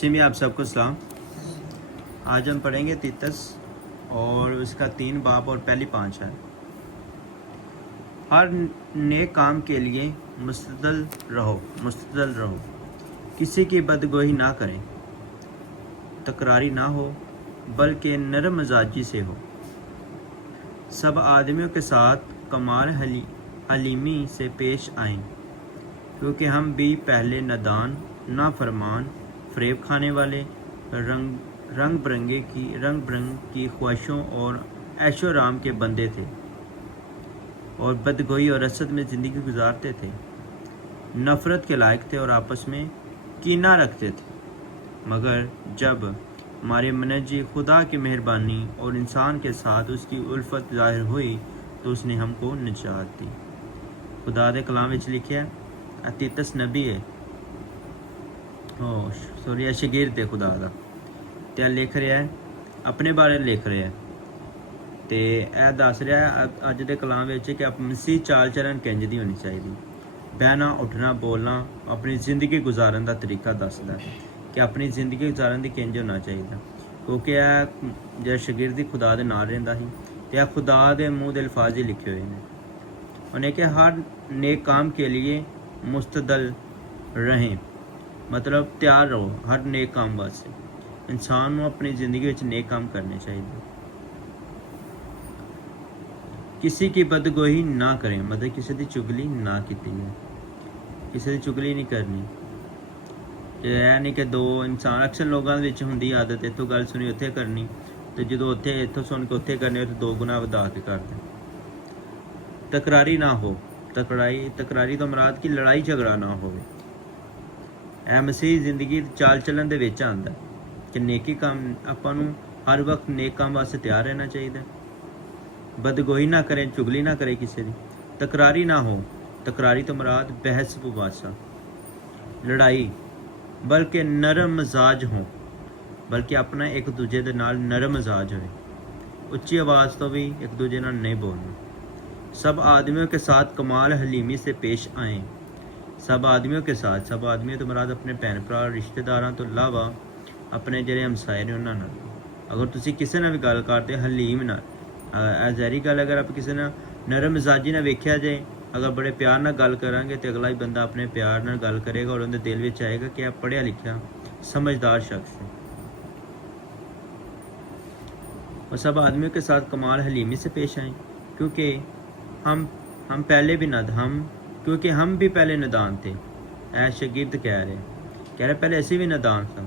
जी में आप सबको सलाम। आज हम पढ़ेंगे तीतस और उसका 3 बाब और पहली 5 है। हर नेक काम के लिए मुस्तदल रहो, किसी की बदगोही ना करें, तकरारी ना हो बल्कि नरम मिजाजी से हो। सब आदमियों के साथ कमाल हलीमी से पेश आएं, क्योंकि हम भी पहले नादान, नाफरमान, फरेब खाने वाले, रंग बिरंग की ख्वाहिशों और ऐशो राम के बंदे थे और बदगोई और रसद में ज़िंदगी गुजारते थे। नफ़रत के लायक थे और आपस में कीना रखते थे। मगर जब हमारे मनजी खुदा की मेहरबानी और इंसान के साथ उसकी उल्फत ज़ाहिर हुई तो उसने हमको निजात दी। खुदा दे कलाम विच लिखिया तीतस नबी है सॉरी शगीर ते खुदा दा ते लिख रहा है, अपने बारे लिख रहा है ते यह दस रहा है अज दे कलाम विच कि मसीह चाल चलन किंज दी होनी चाहिए। बहना उठना बोलना अपनी ज़िंदगी गुजारन का तरीका दसदा है कि अपनी ज़िंदगी गुजारन दी किंज होना चाहिए, क्योंकि यह जो शगिरदी खुदा दे नाल रहिंदा ही ते यह खुदा दे मुँह दे अल्फाज ही लिखे हुए हैं। उन्हें कि हर नेक काम के लिए मुस्तदल रहें, मतलब तैयार रहो हर नेक काम वास्ते। इंसान को अपनी ज़िंदगी में नेक काम करने चाहिए। किसी की बदगोही ना करें, मतलब किसी की चुगली ना की है, किसी की चुगली नहीं करनी। यह नहीं कि दो इंसान अक्सर लोगों होंगी आदत इतों गल सुनी उत्थे करनी तो जो उत्थे इतों सुन के उत्थे करने तो 2 गुना वधा के करते। तकरारी ना हो, तकरारी तो मुराद की लड़ाई झगड़ा ना हो। यह मसीह जिंदगी चाल चलन दे विच आंदा कि नेकी काम आपां नूं हर वक्त नेक काम वास्ते तैयार रहना चाहिए। बदगोही ना करें, चुगली ना करें किसी की। तकरारी ना हो, तकरारी तो मुराद बहस मुबासा लड़ाई, बल्कि नरम मजाज हो, बल्कि अपना एक दूजे दे नाल नरम मजाज हो। उच्ची आवाज़ तो भी एक दूजे नाल नहीं बोलना। सब आदमियों के साथ कमाल हलीमी से पेश आएँ। सब आदमियों के साथ, सब आदमियों तो मुराद अपने भैन भरा रिश्तेदारों तो इलावा अपने ਜਿਹੜੇ हमसाए ने उन्होंने अगर तुसी किसी ने भी गल करते हलीम ना जहरी गल, अगर आप किसी ने नरम मिजाजी ना वेख्या जाए, अगर बड़े प्यार ना गल करांगे तो अगला ही बंदा अपने प्यार ना गल करेगा और उनके दिल में आएगा कि आप पढ़िया लिखा समझदार शख्स है। और सब आदमियों के साथ कमाल हलीमी से पेश आए, क्योंकि हम पहले भी क्योंकि हम भी पहले नादान थे। ऐ शगिर्द कह रहे पहले ऐसे भी नादान था।